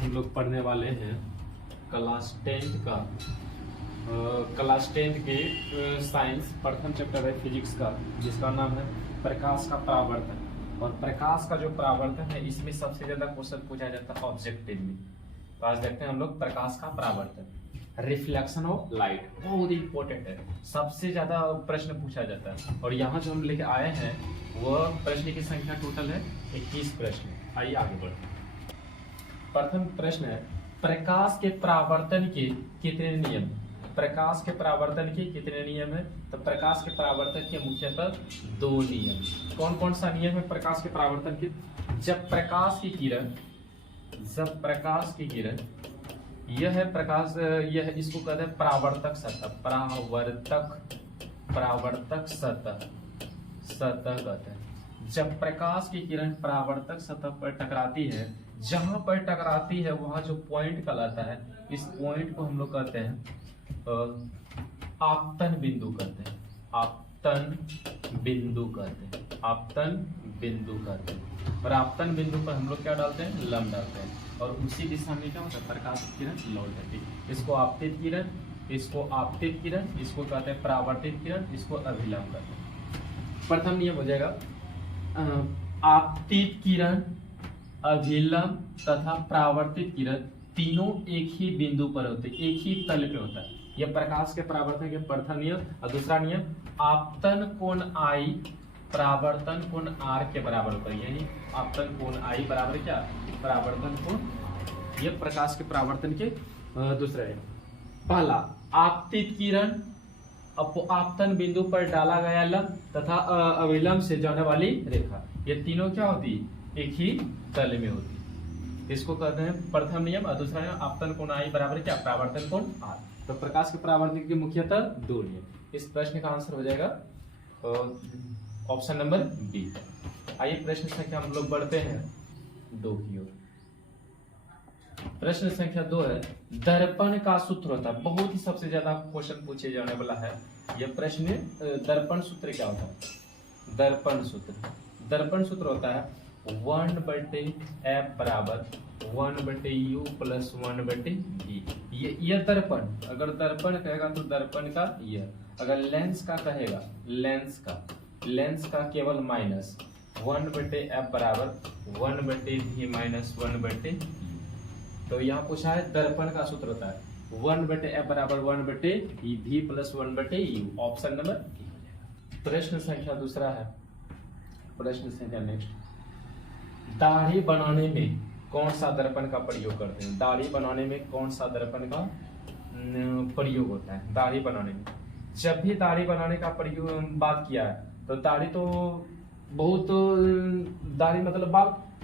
हम लोग पढ़ने वाले हैं क्लास 10th का के साइंस प्रथम चैप्टर है फिजिक्स का, जिसका नाम है प्रकाश का परावर्तन। और प्रकाश का जो परावर्तन है इसमें सबसे ज्यादा क्वेश्चन पूछा जाता है ऑब्जेक्टिव में। तो आज देखते हैं हम लोग प्रकाश का परावर्तन, रिफ्लेक्शन ऑफ लाइट, बहुत इंपॉर्टेंट है, सबसे ज्यादा प्रश्न पूछा जाता है। और यहाँ जो हम लेके आए हैं वह प्रश्न की संख्या टोटल है 21 प्रश्न। आइए आगे बढ़ते हैं। प्रथम प्रश्न है, प्रकाश के परावर्तन के कितने नियम? प्रकाश के परावर्तन के कितने नियम है? तो प्रकाश के परावर्तन के मुख्यतः 2 नियम। कौन कौन सा नियम है प्रकाश के परावर्तन के? जब प्रकाश की किरण यह है प्रकाश, यह इसको कहते हैं परावर्तक सतह, परावर्तक सतह कहते हैं। जब प्रकाश की किरण परावर्तक सतह पर टकराती है, जहां पर टकराती है वहां जो पॉइंट कहलाता है, इस पॉइंट को हम लोग कहते हैं आपतन बिंदु कहते हैं। आपतन बिंदु कहते हैं। और आपतन बिंदु पर हम लोग क्या डालते हैं? लंब डालते हैं। और उसी दिशा में क्या होता है? प्रकाश की किरण लौट जाती है। इसको आपतित किरण, इसको कहते हैं परावर्तित किरण, इसको अभिलंब कहते हैं। प्रथम नियम हो जाएगा आपतित किरण, अभिलंब तथा परावर्तित किरण तीनों एक ही बिंदु पर होते हैं, एक ही तल पे होता है। यह प्रकाश के परावर्तन के प्रथम नियम। और दूसरा नियम, आपतन कोण I परावर्तन कोण R के बराबर होता है, यानी आपतन कोण I बराबर क्या? परावर्तन कोण। यह प्रकाश के परावर्तन के दूसरा है। पहला, आपतित किरण आपतन बिंदु पर डाला गया लंब तथा अभिलंब से जाने वाली रेखा, ये तीनों क्या होती? एक ही तल में होती। इसको कहते हैं प्रथम नियम। और दूसरा नियम, आपतन कोण I बराबर क्या? परावर्तन कोण R। तो प्रकाश के परावर्तन के मुख्यतः 2 नियम। इस प्रश्न का आंसर हो जाएगा ऑप्शन नंबर बी। आइए प्रश्न संख्या हम लोग बढ़ते हैं 2 की ओर। प्रश्न संख्या 2 है, दर्पण का सूत्र होता है, बहुत ही सबसे ज्यादा क्वेश्चन पूछे जाने वाला है यह प्रश्न। दर्पण सूत्र क्या होता है? दर्पण सूत्र होता है 1/f बराबर 1/u प्लस 1/v। ये दर्पण, अगर दर्पण कहेगा तो दर्पण का यह, अगर लेंस का कहेगा लेंस का केवल माइनस 1/f बराबर 1/v माइनस 1/u। तो यहाँ पूछा है दर्पण का सूत्र होता है 1/f बराबर 1/v plus 1/u। Option number. प्रश्न संख्या दूसरा है, प्रश्न संख्या नेक्स्ट, दाढ़ी बनाने में कौन सा दर्पण का प्रयोग करते हैं? दाढ़ी बनाने में कौन सा दर्पण का प्रयोग होता है? दाढ़ी बनाने में, जब भी दाढ़ी बनाने का प्रयोग बात किया है तो दाढ़ी तो बहुत, दाढ़ी मतलब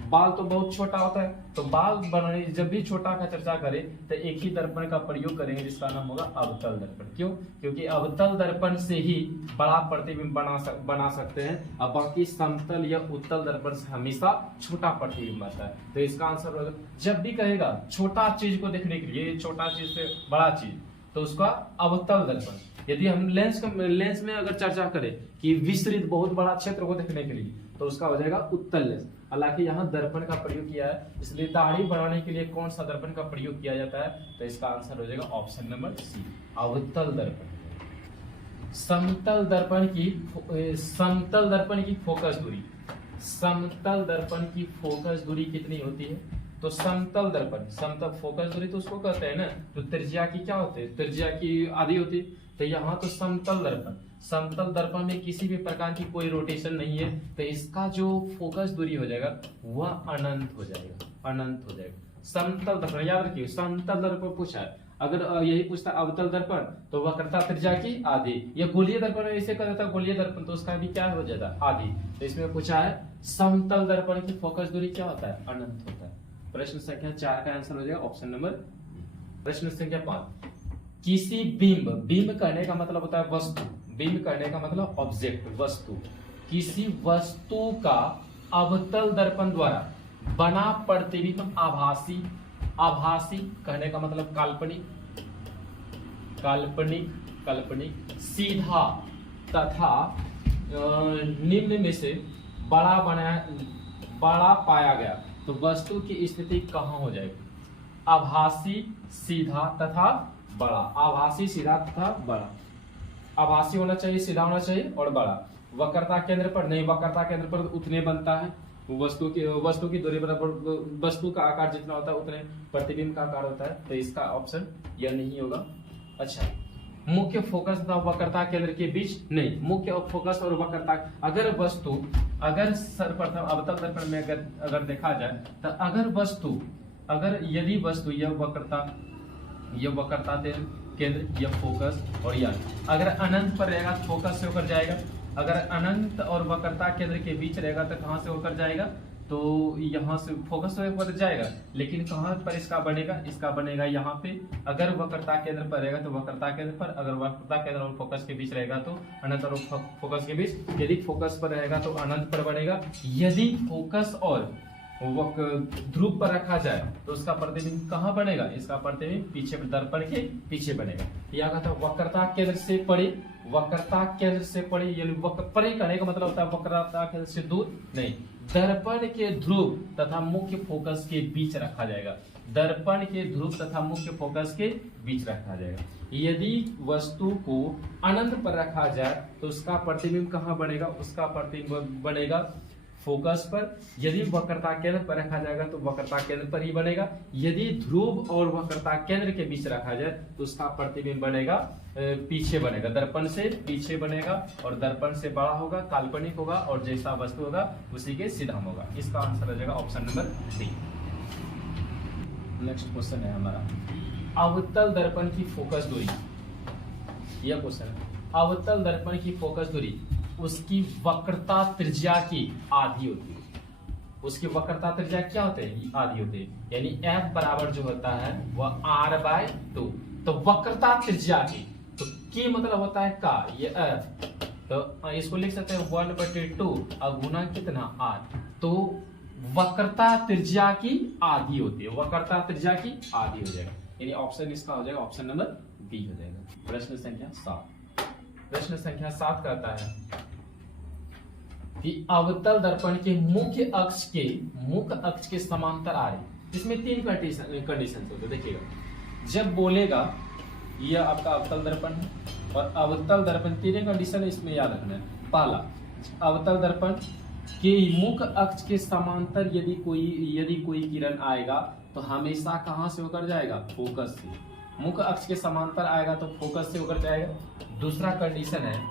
बाल तो बहुत छोटा होता है। तो बाल बनाने जब भी छोटा का चर्चा करें तो एक ही दर्पण का प्रयोग करेंगे, जिसका नाम होगा अवतल दर्पण। क्यों? क्योंकि अवतल दर्पण से ही बड़ा प्रतिबिंब बना सकते हैं, और बाकी समतल या उत्तल दर्पण से हमेशा छोटा प्रतिबिंब आता है। तो इसका आंसर होगा, जब भी कहेगा छोटा चीज को देखने के लिए, छोटा चीज से बड़ा चीज, तो उसका अवतल दर्पण। यदि हम लेंस में अगर चर्चा करें कि विस्तृत बहुत बड़ा क्षेत्र को देखने के लिए, तो उसका हो जाएगा उत्तल लेंस। हालांकि यहाँ दर्पण का प्रयोग किया है, इसलिए दाढ़ी बनाने के लिए कौन सा दर्पण का प्रयोग किया जाता है? तो इसका आंसर हो जाएगा ऑप्शन नंबर सी, अवतल दर्पण। समतल दर्पण की फोकस दूरी, समतल दर्पण की फोकस दूरी कितनी होती है? तो समतल फोकस दूरी तो उसको कहते हैं ना, तो त्रिज्या की क्या होती है? त्रिज्या की आधी होती है। तो यहाँ तो समतल दर्पण में किसी भी प्रकार की कोई रोटेशन नहीं है, तो इसका जो फोकस दूरी हो जाएगा वह अनंत हो जाएगा। समतल दर्पण याद रखिए, समतल दर्पण पूछा है, अगर यही पूछता अवतल दर्पण तो वक्रता त्रिज्या की आधी, या गोलीय दर्पण में इसे कहता था गोलीय दर्पण, तो उसका भी क्या हो जाता? आधी। तो इसमें पूछा है समतल दर्पण की फोकस दूरी क्या होता है? अनंत होता है। प्रश्न संख्या 4 का आंसर हो जाएगा ऑप्शन नंबर। प्रश्न संख्या 5, किसी बिंब कहने का मतलब होता है वस्तु, बिंब कहने का मतलब ऑब्जेक्ट, वस्तु। किसी वस्तु का अवतल दर्पण द्वारा बना प्रतिबिंब आभासी कहने का मतलब काल्पनिक, सीधा तथा निम्न में से बड़ा पाया गया, तो वस्तु की स्थिति कहाँ हो जाएगी? आभासी, सीधा तथा बड़ा। आभासी, सीधा तथा बड़ा। आभासी होना चाहिए, सीधा होना चाहिए और बड़ा। वक्रता केंद्र पर नहीं, वक्रता केंद्र पर उतने बनता है। वस्तु की दूरी बराबर वस्तु का आकार जितना होता है उतने प्रतिबिंब का आकार होता है। तो इसका ऑप्शन यह नहीं होगा। अच्छा, मुख्य फोकस तथा वक्रता केंद्र के बीच नहीं, मुख्य फोकस और वक्रता अगर सर्वप्रथम अवतल दर्पण में अगर देखा जाए तो यदि वस्तु यह वक्रता केंद्र, यह फोकस और यह अगर अनंत पर रहेगा तो फोकस से होकर जाएगा। अगर अनंत और वक्रता केंद्र के बीच रहेगा तो कहां से होकर जाएगा, तो यहाँ से फोकस से होकर जाएगा। लेकिन कहां पर इसका बनेगा यहाँ पे। अगर वक्रता केंद्र पर रहेगा तो वक्रता केंद्र पर, अगर वक्रता केंद्र और फोकस के बीच रहेगा तो अनंत और फोकस के बीच। यदि फोकस पर रहेगा तो अनंत पर बनेगा। यदि फोकस और ध्रुव पर रखा जाए तो उसका प्रतिबिंब कहाँ बनेगा, इसका प्रतिबिंब पीछे दर्पण के पीछे बनेगा। यह कहता है वक्रता केंद्र से परे, वक्रता केंद्र से परे, यानी परे करने का मतलब होता है वक्रता केंद्र से दूर नहीं, दर्पण के ध्रुव तथा मुख्य फोकस के बीच रखा जाएगा। दर्पण के ध्रुव तथा मुख्य फोकस के बीच रखा जाएगा। यदि वस्तु को अनंत पर रखा जाए तो उसका प्रतिबिंब कहाँ बनेगा, उसका प्रतिबिंब बनेगा फोकस पर। यदि वक्रता केंद्र पर रखा जाएगा तो वक्रता केंद्र पर ही बनेगा। यदि ध्रुव और वक्रता केंद्र के बीच रखा जाए तो उसका प्रतिबिंब बनेगा पीछे बनेगा, दर्पण से पीछे बनेगा और दर्पण से बड़ा होगा, काल्पनिक होगा और जैसा वस्तु होगा उसी के सीधा होगा। इसका आंसर हो जाएगा option number D. Next question है हमारा अवतल दर्पण की फोकस दूरी। यह क्वेश्चन है, अवतल दर्पण की फोकस दूरी उसकी वक्रता त्रिज्या की आधी होती है। उसकी वक्रता त्रिज्या क्या होते हैं, आधी होती है। यानी f बराबर जो होता है वह r/2। तो वक्रता त्रिज्या की मतलब होता है का, ये f, तो इसको लिख सकते हैं 1/2 और गुना कितना r। तो वक्रता त्रिज्या की आधी होती है, वक्रता त्रिज्या की आधी हो जाएगा। यानी ऑप्शन इसका हो जाएगा ऑप्शन नंबर बी हो जाएगा। प्रश्न संख्या 7। प्रश्न संख्या 7 कहता है कि अवतल दर्पण के मुख्य अक्ष के समांतर आ रही। इसमें 3 कंडीशन होते, देखिएगा। जब बोलेगा यह आपका अवतल दर्पण है और अवतल दर्पण 3 कंडीशन इसमें याद रखना है। पहला, अवतल दर्पण के मुख्य अक्ष के समांतर यदि कोई किरण आएगा तो हमेशा कहां से होकर जाएगा, फोकस से। मुख्य अक्ष के समांतर आएगा तो फोकस से होकर जाएगा। दूसरा कंडीशन है,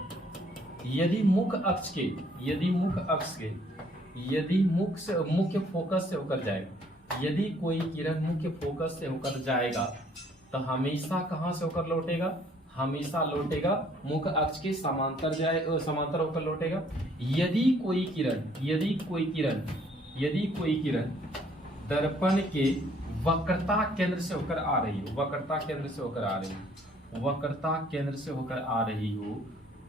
यदि मुख्य फोकस से होकर जाएगा, यदि कोई किरण मुख्य फोकस से होकर जाएगा तो हमेशा कहां से होकर लौटेगा, हमेशा लौटेगा मुख्य अक्ष के समांतर होकर लौटेगा। यदि कोई किरण दर्पण के वक्रता केंद्र से होकर आ रही हो, वक्रता केंद्र से होकर आ रही हो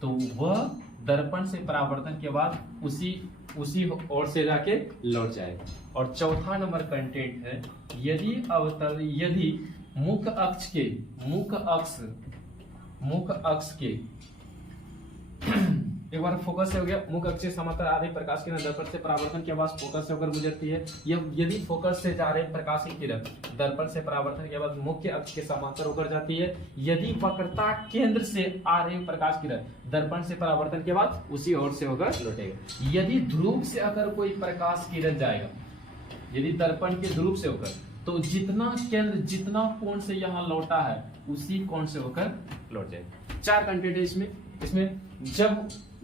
तो वह दर्पण से परावर्तन के बाद उसी ओर से जाके लौट जाएगा। और चौथा नंबर कंटेंट है, यदि मुख्य अक्ष के एक बार फोकस से हो गया, मुख्य अक्ष से समांतर आ रही प्रकाश किरण दर्पण से परावर्तन के बाद फोकस से होकर गुजरती है। यदि फोकस से जा रही प्रकाश की किरण दर्पण से परावर्तन के बाद मुख्य अक्ष के समांतर होकर जाती है। यदि वक्रता केंद्र से आ रही प्रकाश किरण दर्पण से परावर्तन के बाद उसी ओर से होकर लौटेगा। यदि ध्रुव से अगर कोई प्रकाश किरण जाएगा, यदि दर्पण के ध्रुव से होकर, तो जितना कोण से यहाँ लौटा है उसी कोण से होकर लौट जाएगा। 4 कंटेंट है इसमें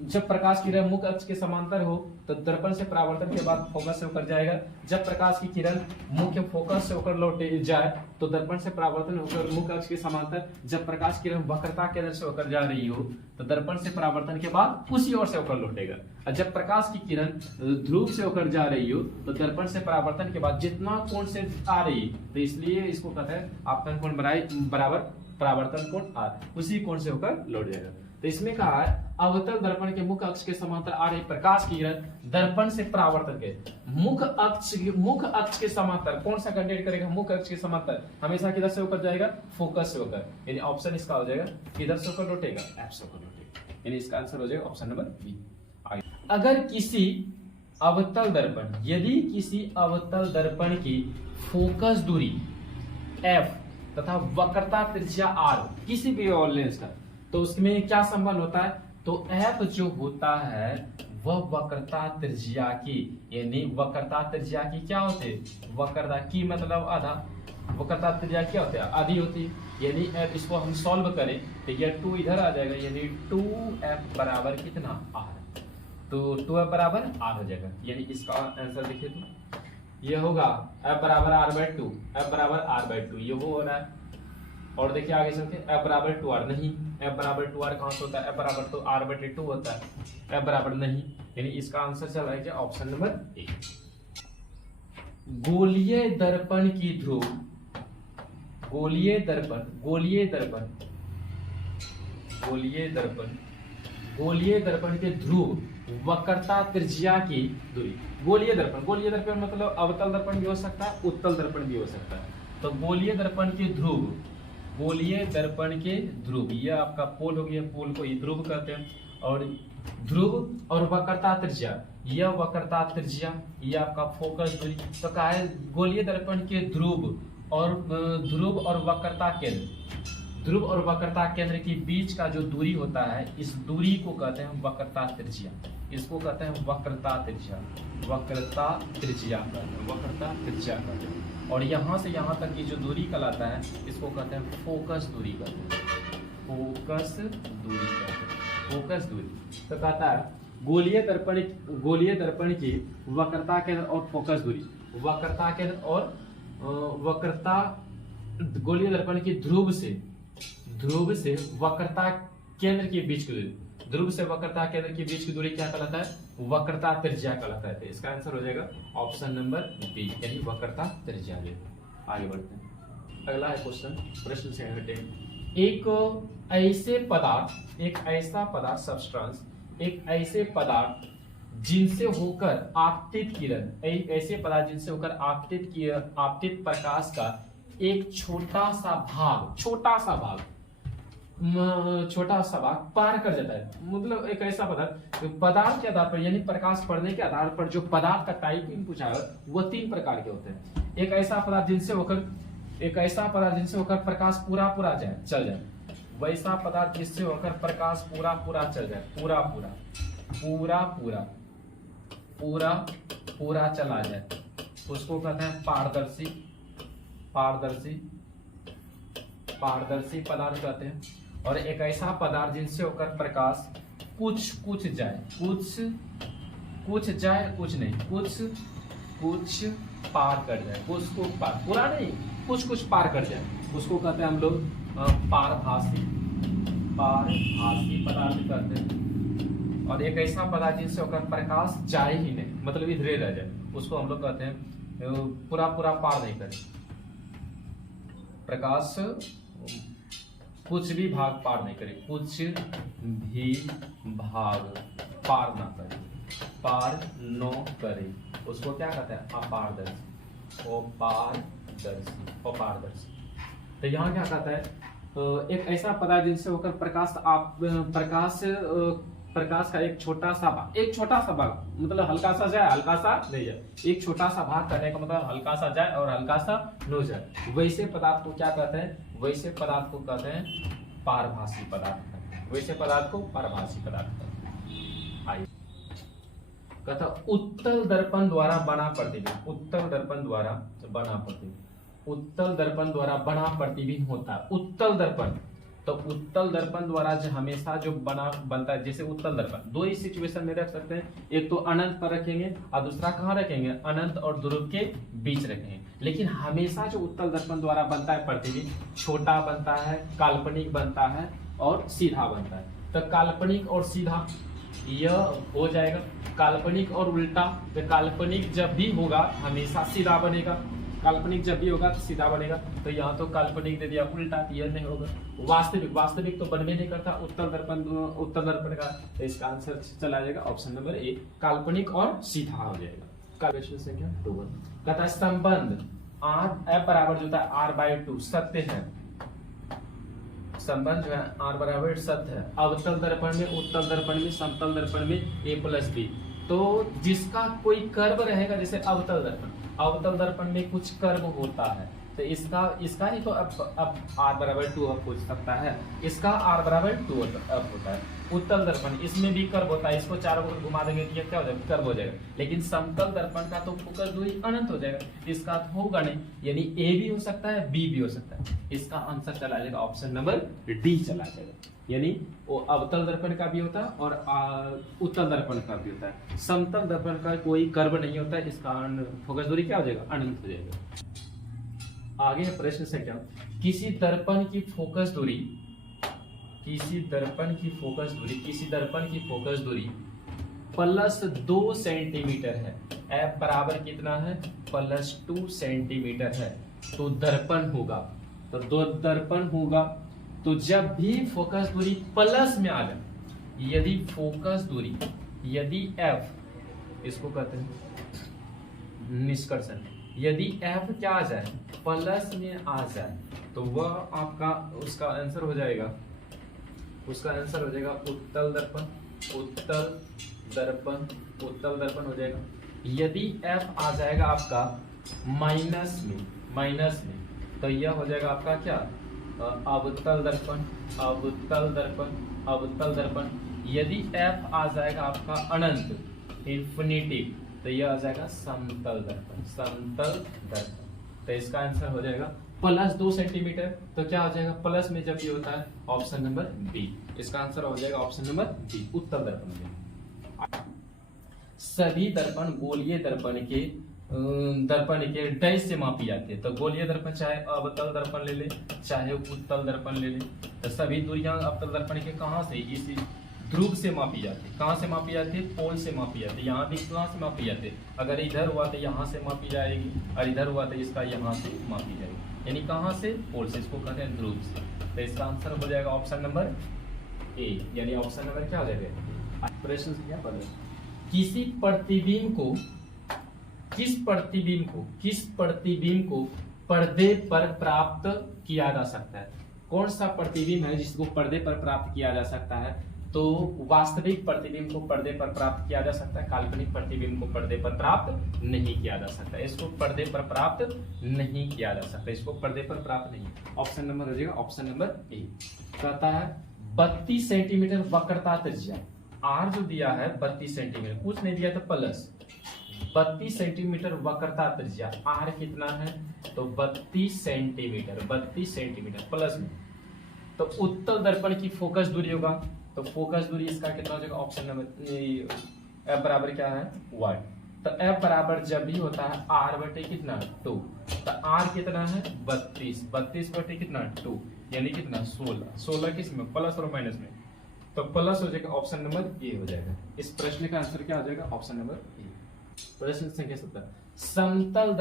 जब प्रकाश की किरण मुख्य अक्ष के समांतर हो तो दर्पण से परावर्तन के बाद फोकस से होकर जाएगा। जब प्रकाश की किरण मुख्य फोकस से होकर लौटे जाए तो दर्पण से परावर्तन होकर मुख्य अक्ष के समांतर। जब प्रकाश की किरण वक्रता केंद्र से होकर जा रही हो तो दर्पण से परावर्तन के बाद उसी ओर से होकर लौटेगा। और जब प्रकाश की किरण ध्रुव से होकर जा रही हो तो दर्पण से परावर्तन के बाद जितना कोण से आ रही तो इसलिए इसको कहते हैं आपतन कोण बराबर परावर्तन कोण r, उसी कोण से होकर लौट जाएगा। तो इसमें कहा है अवतल दर्पण के मुख्य अक्ष के समांतर आ रही प्रकाश की किरण दर्पण से परावर्तन के मुख्य अक्ष के समांतर कौन सा कंटेंट करेगा, मुख्य अक्ष के समांतर हमेशा किधर से होकर जाएगा, फोकस से होकर। यानी ऑप्शन इसका हो जाएगा किधर से होकर लौटेगा, एफ से होकर लौटेगा। यानी इसका आंसर हो जाएगा ऑप्शन नंबर बी। अगर किसी अवतल दर्पण, यदि किसी अवतल दर्पण की फोकस दूरी एफ तथा वक्रता त्रिज्या आर किसी भी लेंस का, तो उसमें क्या संबंध होता है, तो एफ जो होता है वह वक्रता त्रिज्या की, यानी वक्रता त्रिज्या की क्या होती है, वक्रता की मतलब आधा, वक्रता त्रिज्या क्या होती है, आधी होती है, यानी एफ इसको हम सॉल्व करें तो यह 2 इधर आ जाएगा, यानी 2f बराबर कितना r, तो 2f बराबर r हो जाएगा, यानी इसका आंसर देखिए तो यह होगा f बराबर r/2, f बराबर r/2 ये हो रहा है। और देखिए आगे चल के f बराबर 2r नहीं, f बराबर 2r कहां से होता है, f बराबर तो r/2 होता है, f बराबर नहीं, यानी इसका आंसर चला गया ऑप्शन नंबर ए। गोलीय दर्पण की ध्रुव, गोलीय दर्पण, गोलीय दर्पण, गोलीय दर्पण, गोलीय दर्पण के ध्रुव वक्रता त्रिज्या की दूरी, गोलीय दर्पण, गोलीय दर्पण मतलब अवतल दर्पण भी हो सकता है, उत्तल दर्पण भी हो सकता है, तो गोलीय दर्पण के ध्रुव, गोलीय दर्पण के ध्रुव, यह आपका पोल हो गया, पोल को ये ध्रुव कहते हैं, और ध्रुव और वक्रता त्रिज्या, यह वक्रता त्रिज्या, यह आपका फोकस दूरी, तो कहा है गोलीय दर्पण के ध्रुव और ध्रुव और वक्रता केंद्र, ध्रुव और वक्रता केंद्र के बीच का जो दूरी होता है, इस दूरी को कहते हैं वक्रता त्रिज्या, इसको कहते हैं वक्रता त्रिज्या, वक्रता त्रिज्या कहते हैं, वक्रता त्रिज्या कहते हैं। और यहाँ से यहाँ तक की जो दूरी कहलाता है इसको कहते हैं फोकस दूरी कहते हैं, फोकस दूरी कहते हैं, फोकस दूरी। तो कहता है गोलीय दर्पण, गोलीय दर्पण की वक्रता केंद्र और फोकस दूरी, वक्रता केंद्र और वक्रता, गोलीय दर्पण की ध्रुव से, ध्रुव से वक्रता केंद्र के बीच की दूरी, ध्रुव से वक्रता केंद्र के बीच की दूरी क्या कहलाता है, वक्रता त्रिज्या कहलाता है। तो इसका आंसर हो जाएगा ऑप्शन नंबर बी, यानी वक्रता त्रिज्या। आगे बढ़ते हैं, अगला है क्वेश्चन, प्रश्न से हटें। एक ऐसे पदार्थ, एक ऐसा पदार्थ सब्सटेंस, एक ऐसे पदार्थ जिनसे होकर आपतित किरण, ऐसे पदार्थ जिनसे होकर आपतित प्रकाश का एक छोटा सा भाग, छोटा सा भाग, छोटा सा भाग पार कर जाता है, मतलब एक ऐसा पदार्थ, पदार्थ के आधार पर यानी प्रकाश पड़ने के आधार पर जो पदार्थ का टाइपिंग पूछा है वो 3 प्रकार के होते हैं। एक ऐसा पदार्थ जिनसे होकर, एक ऐसा पदार्थ जिनसे होकर प्रकाश पूरा पूरा जाए, चल जाए, वैसा पदार्थ जिससे होकर प्रकाश पूरा पूरा चल जाए, पूरा पूरा, पूरा पूरा, पूरा पूरा चला जाए, उसको कहते हैं पारदर्शी, पारदर्शी, पारदर्शी पदार्थ कहते हैं। और एक ऐसा पदार्थ जिनसे होकर प्रकाश कुछ कुछ जाए, कुछ कुछ जाए, कुछ नहीं, कुछ कुछ पार कर जाए, कुछ को पार, पूरा नहीं, कुछ कुछ पार कर जाए, उसको कहते हैं हम लोग पारभासी, पारभासी पदार्थ कहते हैं। और एक ऐसा पदार्थ जिनसे होकर प्रकाश जाए ही नहीं, मतलब इधरे रह जाए, उसको हम लोग कहते हैं पूरा पूरा पार नहीं करे, प्रकाश कुछ भी भाग पार नहीं करे, कुछ भी भाग पार ना करे, पार नो करे, उसको क्या कहते हैं अपारदर्शी, अपारदर्शी, अपारदर्शी। तो यहाँ क्या कहता है एक ऐसा पदार्थ जिनसे होकर प्रकाश, आप प्रकाश का एक छोटा सा भाग, एक छोटा सा भाग मतलब हल्का सा जाए, हल्का सा नहीं जाए, एक छोटा सा भाग करने का मतलब हल्का सा जाए और हल्का सा न जाए, वैसे पदार्थ को क्या कहते हैं, वैसे पदार्थ को कहते हैं पारभासी पदार्थ कहते हैं, वैसे पदार्थ को पारभासी पदार्थ कहते हैं। आइए कहता उत्तल दर्पण द्वारा बना प्रतिबिंब, उत्तल दर्पण द्वारा बना प्रतिबिंब, उत्तल दर्पण द्वारा बना प्रतिबिंब होता है, उत्तल दर्पण। तो उत्तल दर्पण द्वारा जो हमेशा जो बनता है, जैसे उत्तल दर्पण दो ही सिचुएशन में रख सकते हैं, एक तो अनंत पर रखेंगे और दूसरा कहाँ रखेंगे, अनंत और ध्रुव के बीच रखेंगे। लेकिन हमेशा जो उत्तल दर्पण द्वारा बनता है प्रतिबिंब, छोटा बनता है, काल्पनिक बनता है और सीधा बनता है। तो काल्पनिक और सीधा यह हो जाएगा, काल्पनिक और उल्टा, तो काल्पनिक जब भी होगा हमेशा सीधा बनेगा, काल्पनिक जब भी होगा तो सीधा बनेगा। तो यहाँ तो काल्पनिक दे दिया, उल्टा क्लियर नहीं होगा। वास्तविक, वास्तविक तो बनने नहीं करता उत्तल दर्पण का, तो इसका आंसर चला जाएगा ऑप्शन नंबर ए, काल्पनिक और सीधा हो जाएगा। क्वेश्चन संख्या 2 कहता है संबंध F बराबर जो होता है R/2 सत्य है, संबंध जो है R बराबर सत्य है अवतल दर्पण में, उत्तल दर्पण में, समतल दर्पण में A+B। तो जिसका कोई कर्व रहेगा, जैसे अवतल दर्पण, अवतल दर्पण में कुछ कर्व होता है, तो इसका ही तो अब r बराबर 2 अब पूछ सकता है, इसका r बराबर 2 अब होता है। उत्तल दर्पण इसमें भी कर्व होता है, इसको चारों ओर घुमा देंगे तो ये क्या हो जाएगा, कर्व हो जाएगा। लेकिन समतल दर्पण का तो फोकस दूरी अनंत हो जाएगा, इसका तो होगा नहीं, यानी ए भी हो सकता है बी भी हो सकता है। इसका आंसर चला जाएगा ऑप्शन नंबर डी चला जाएगा, यानी वो अवतल दर्पण का भी होता है और उत्तल दर्पण का भी होता है। समतल दर्पण का कोई कर्व नहीं होता है, इसका फोकस दूरी क्या हो जाएगा, अनंत हो जाएगा। आगे प्रश्न से क्या, किसी दर्पण की फोकस दूरी +2 सेंटीमीटर है, एफ बराबर कितना है, +2 सेंटीमीटर है, तो दर्पण होगा। तो दो दर्पण होगा, तो जब भी फोकस दूरी प्लस में आ जाए, यदि एफ, इसको कहते हैं निष्कर्षण, यदि एफ क्या आ जाए, प्लस में आ जाए, तो वह आपका उसका आंसर हो जाएगा उत्तल दर्पण हो जाएगा। यदि एफ आ जाएगा आपका माइनस में, तो यह हो जाएगा आपका क्या, अवतल दर्पण। यदि एफ आ जाएगा आपका अनंत इंफिनिटी, तो यह आ जाएगा समतल दर्पण। तो इसका आंसर हो जाएगा +2 सेंटीमीटर। तो क्या हो जाएगा, प्लस में जब ये होता है, ऑप्शन नंबर बी, इसका आंसर हो जाएगा ऑप्शन नंबर बी, उत्तल दर्पण। सभी दर्पण गोलीय दर्पण के डैश से मापी जाती है। तो गोलीय दर्पण चाहे अवतल दर्पण ले ले, चाहे उत्तल दर्पण ले ले, तो सभी दूरियां अवतल दर्पण के कहां से, इसी ध्रुव से मापी जाती है। कहां से मापी जाती है, पोल से मापी जाती है। यहाँ भी कहां से मापी जाती है, अगर इधर हुआ तो यहाँ से मापी जाएगी, और इधर हुआ तो इसका यहाँ से मापी जाएगी, यानी कहां से, पोल से, इसको कहते हैं ध्रुव से। तो इसका आंसर हो जाएगा ऑप्शन नंबर ए, यानी ऑप्शन नंबर क्या हो जाएगा। प्रश्न क्या पढ़ रहे, किस प्रतिबिंब को पर्दे पर प्राप्त किया जा सकता है। कौन सा प्रतिबिंब है जिसको पर्दे पर प्राप्त किया जा सकता है, तो वास्तविक प्रतिबिंब को पर्दे पर प्राप्त किया जा सकता है, काल्पनिक प्रतिबिंब को पर्दे पर प्राप्त नहीं किया जा सकता। इसको पर्दे पर प्राप्त नहीं किया जा सकता, इसको पर्दे पर प्राप्त नहीं। ऑप्शन नंबर हो जाएगा ऑप्शन नंबर ए। कहता है 32 सेंटीमीटर वक्रता त्रिज्या, आर जो दिया है 32 सेंटीमीटर, कुछ नहीं दिया तो प्लस 32 सेंटीमीटर वक्रता त्रिज्या, आर कितना है, तो 32 सेंटीमीटर प्लस में। तो उत्तल दर्पण की फोकस दूरी होगा, तो फोकस दूरी इसका कितना हो जाएगा, ऑप्शन नंबर एफ बराबर क्या है, 1। तो एफ बराबर जब भी होता है आर बटे कितना 2, तो आर कितना है 32 बटे कितना 2, यानी कितना 16 किस में, प्लस और माइनस में, तो प्लस हो जाएगा, ऑप्शन नंबर ए हो जाएगा। इस प्रश्न का आंसर क्या हो जाएगा, ऑप्शन नंबर ए। प्रश्न संख्या 17, समतल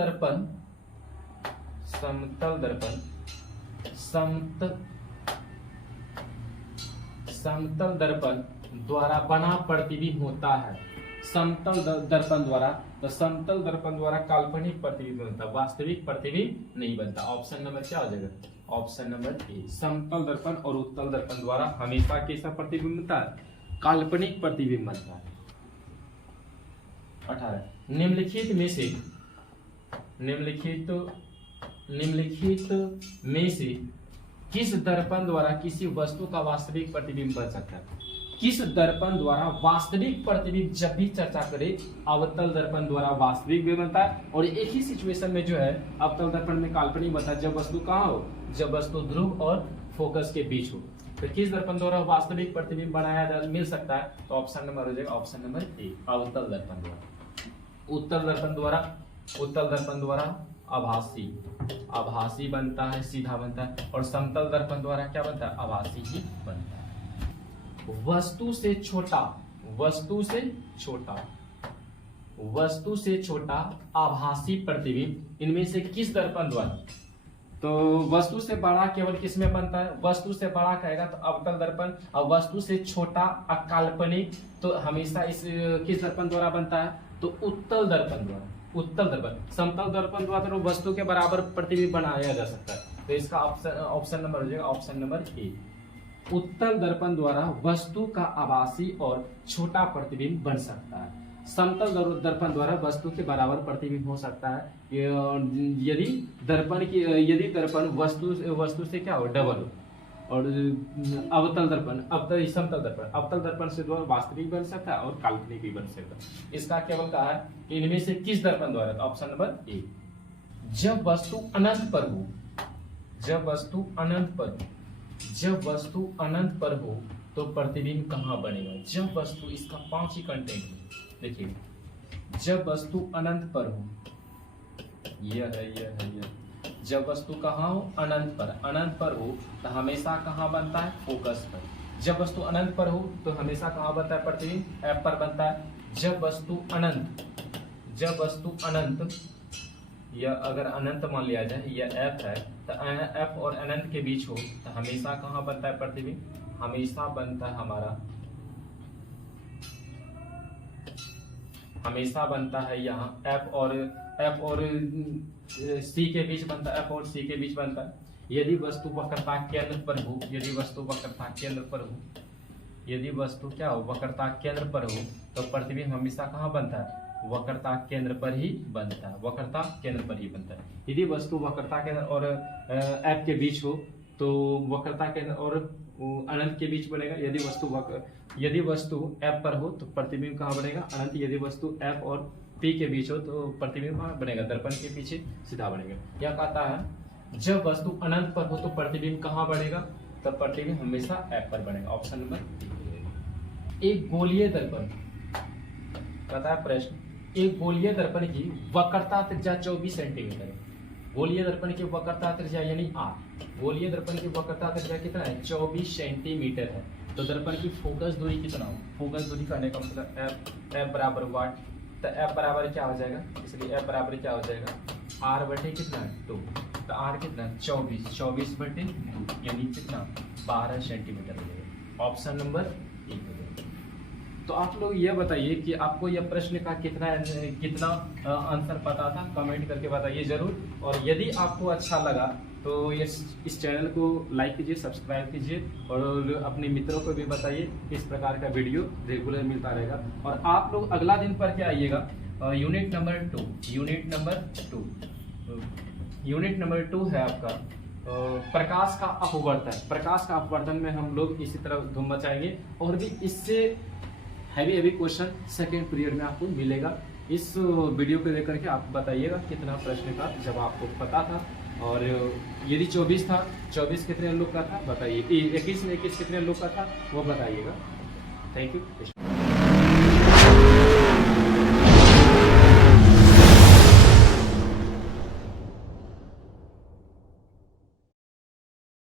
दर्पण द्वारा बना प्रतिबिंब होता है। समतल दर्पण द्वारा, तो समतल दर्पण द्वारा काल्पनिक प्रतिबिंब बनता है, वास्तविक प्रतिबिंब नहीं बनता। ऑप्शन नंबर क्या हो जाएगा, ऑप्शन नंबर ए। समतल दर्पण और उत्तल दर्पण द्वारा हमेशा कैसा प्रतिबिंब बनता है, काल्पनिक प्रतिबिंब बनता है। 18, निम्नलिखित में से किस दर्पण द्वारा किसी वस्तु का वास्तविक प्रतिबिंब बन सकता है। किस दर्पण द्वारा वास्तविक प्रतिबिंब जब भी चर्चा करें, अवतल दर्पण द्वारा वास्तविक भी बनता है, और एक ही सिचुएशन में जो है अवतल दर्पण में काल्पनिक बनता है, जब वस्तु कहाँ हो, जब वस्तु ध्रुव और फोकस के बीच हो। तो किस दर्पण द्वारा वास्तविक प्रतिबिंब बनाया मिल सकता है, तो ऑप्शन नंबर हो जाएगा ऑप्शन नंबर ए, अवतल दर्पण द्वारा। उत्तल दर्पण द्वारा आभासी बनता है, सीधा बनता है, और समतल दर्पण द्वारा क्या बनता है, आभासी ही बनता है। वस्तु से छोटा आभासी प्रतिबिंब इनमें से किस दर्पण द्वारा, तो वस्तु से बड़ा केवल किस में बनता है, वस्तु से बड़ा कहेगा तो अवतल दर्पण, और वस्तु से छोटा अकाल्पनिक तो हमेशा इस किस दर्पण द्वारा बनता है, तो उत्तल दर्पण द्वारा। समतल दर्पण द्वारा तो वस्तु के बराबर प्रतिबिंब बनाया जा सकता है, तो इसका ऑप्शन नंबर हो जाएगा ऑप्शन नंबर ए। उत्तल दर्पण द्वारा वस्तु का आभासी और छोटा प्रतिबिंब बन सकता है। समतल दर्पण द्वारा वस्तु के बराबर प्रतिबिंब हो सकता है यदि दर्पण वस्तु से क्या हो, डबल हो। और समतल दर्पण से द्वारा वास्तविक बन सकता है और काल्पनिक भी बन सकता है। इसका केवल कहा है कि इनमें से किस दर्पण द्वारा, तो ऑप्शन नंबर ए। जब वस्तु अनंत पर हो, जब वस्तु अनंत पर हो तो प्रतिबिंब कहाँ बनेगा? जब वस्तु, इसका 5 ही कंटेंट है, देखिए। जब वस्तु अनंत पर हो, यह है। जब वस्तु कहाँ हो? अनंत पर हो तो हमेशा कहाँ बनता है? फोकस पर। जब वस्तु अनंत पर हो तो हमेशा कहाँ बनता है प्रतिबिंब? एफ पर बनता है। जब वस्तु अनंत, यह अगर अनंत मान लिया जाए, यह एफ है, तो एफ और अनंत के बीच हो तो हमेशा कहाँ बनता है प्रतिबिंब? हमेशा बनता है हमेशा बनता है यहाँ एफ और सी के बीच बनता है, एफ और सी के बीच बनता है। यदि वस्तु वक्रता केंद्र पर हो, यदि वस्तु क्या हो? वक्रता केंद्र पर हो तो प्रतिबिंब हमेशा कहाँ बनता है? वक्रता केंद्र पर ही बनता है। यदि वस्तु वक्रता केंद्र और एफ के बीच हो तो वक्रता केंद्र और अनंत के बीच बनेगा। यदि वस्तु एफ पर हो तो प्रतिबिंब कहाँ बनेगा? अनंत। यदि वस्तु एफ और पी के बीच हो तो प्रतिबिंब कहाँ बनेगा? दर्पण के पीछे सीधा बनेगा। यह कहता है जब वस्तु अनंत पर हो तो प्रतिबिंब कहाँ बनेगा? तो प्रतिबिंब हमेशा एफ पर बनेगा। Option number. एक गोलीय दर्पण, कहता है प्रश्न, एक गोलीय दर्पण की वक्रता त्रिज्या 24 सेंटीमीटर है। गोलीय दर्पण की वक्रता त्रिज्या यानी आर, गोलीय दर्पण की वक्रता त्रिज्या कितना है? 24 सेंटीमीटर है। तो दर्पण की फोकस दूरी कितना हो? फोकस दूरी करने का मतलब एफ बराबर वाट, तो एफ बराबर क्या हो जाएगा? इसलिए एफ बराबर क्या हो जाएगा? आर बटे कितना है? 2। तो आर कितना है? 24 बटे 2 यानी कितना? 12 सेंटीमीटर हो जाएगा। ऑप्शन नंबर 1 हो जाएगा। तो आप लोग ये बताइए कि आपको यह प्रश्न का कितना आंसर पता था, कमेंट करके बताइए जरूर। और यदि आपको अच्छा लगा तो इस चैनल को लाइक कीजिए, सब्सक्राइब कीजिए और अपने मित्रों को भी बताइए। इस प्रकार का वीडियो रेगुलर मिलता रहेगा। और आप लोग अगला दिन पर क्या आइएगा? यूनिट नंबर 2 है आपका प्रकाश का अपवर्तन में हम लोग इसी तरह धूम मचाएंगे। और भी इससे हैवी क्वेश्चन सेकेंड पीरियड में आपको मिलेगा। इस वीडियो को लेकर के आप बताइएगा कितना प्रश्न का जवाब आपको पता था। और यदि 24 था, 24 कितने लोग का था बताइए, 21 में 21 कितने लोग का था वो बताइएगा। Thank you.